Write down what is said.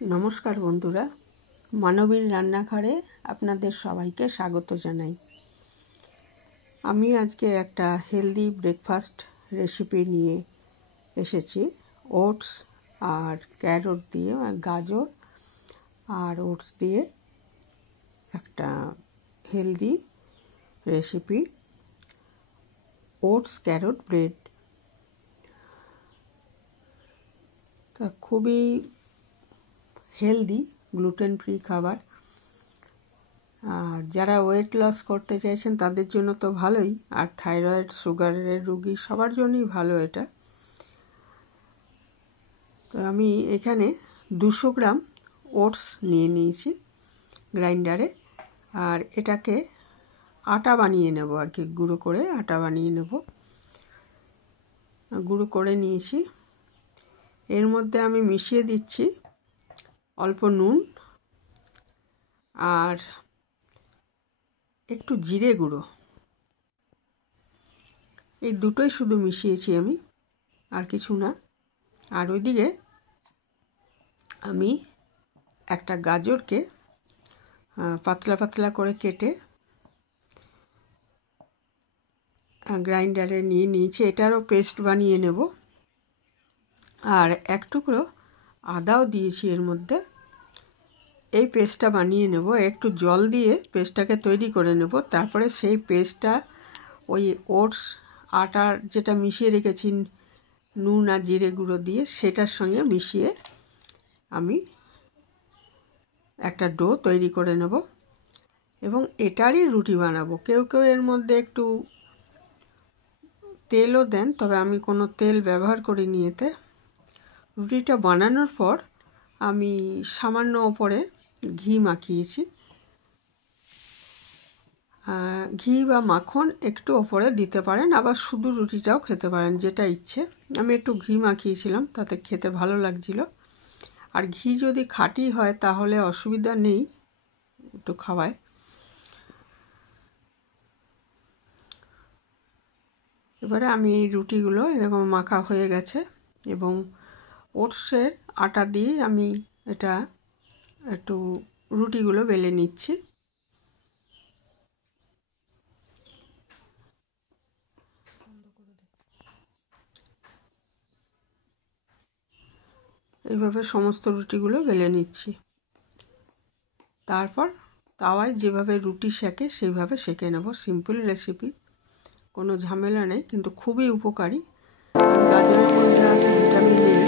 নমস্কার বন্ধুরা, মানবীর রান্নাঘরে আপনাদের সবাইকে স্বাগত জানাই। আমি আজকে একটা হেলদি ব্রেকফাস্ট রেসিপি নিয়ে এসেছি। ওটস আর ক্যারট দিয়ে, গাজর আর ওটস দিয়ে একটা healthy recipe, oats carrot bread. তা খুবই হেলদি, গ্লুটেন ফ্রি খাবার। আর যারা ওয়েট লস করতে চাইছেন তাদের জন্য তো ভালোই, আর থাইরয়েড সুগারের রুগী সবার জন্যই ভালো এটা। তো আমি এখানে 200 গ্রাম ওটস নিয়ে নিয়েছি গ্রাইন্ডারে, আর এটাকে আটা বানিয়ে নেব, আর কি গুঁড়ো করে আটা বানিয়ে নেব। গুঁড়ো করে নিয়েছি। এর মধ্যে আমি মিশিয়ে দিচ্ছি অল্প নুন আর একটু জিরে গুঁড়ো। এই দুটোই শুধু মিশিয়েছি আমি, আর কিছু না। আর ওইদিকে আমি একটা গাজরকে পাতলা পাতলা করে কেটে গ্রাইন্ডারে নিয়ে নিয়েছি, এটারও পেস্ট বানিয়ে নেব। আর এক টুকরো আদাও দিয়েছি এর মধ্যে। এই পেস্টটা বানিয়ে নেব, একটু জল দিয়ে পেস্টটাকে তৈরি করে নেব। তারপরে সেই পেস্টটা ওই ওটস আটার যেটা মিশিয়ে রেখেছি নুন আর জিরে গুঁড়ো দিয়ে, সেটার সঙ্গে মিশিয়ে আমি একটা ডো তৈরি করে নেব এবং এটারই রুটি বানাবো। কেউ কেউ এর মধ্যে একটু তেলও দেন, তবে আমি কোনো তেল ব্যবহার করিনি এতে। রুটিটা বানানোর পর আমি সামান্য ওপরে ঘি মাখিয়েছি। ঘি বা মাখন একটু ওপরে দিতে পারেন, আবার শুধু রুটিটাও খেতে পারেন, যেটা ইচ্ছে। আমি একটু ঘি মাখিয়েছিলাম, তাতে খেতে ভালো লাগছিল। আর ঘি যদি খাঁটি হয় তাহলে অসুবিধা নেই একটু খাওয়ায়। এবারে আমি এই রুটিগুলো এরকম মাখা হয়ে গেছে এবং ওটসের আটা দিয়ে আমি এটা একটু রুটিগুলো বেলে নিচ্ছি। এইভাবে সমস্ত রুটিগুলো বেলে নিচ্ছি। তারপর তাওয়ায় যেভাবে রুটি সেঁকে সেইভাবে সেঁকে নেব। সিম্পল রেসিপি, কোনো ঝামেলা নেই, কিন্তু খুবই উপকারী। গাজরের মধ্যে আছে ভিটামিন এ,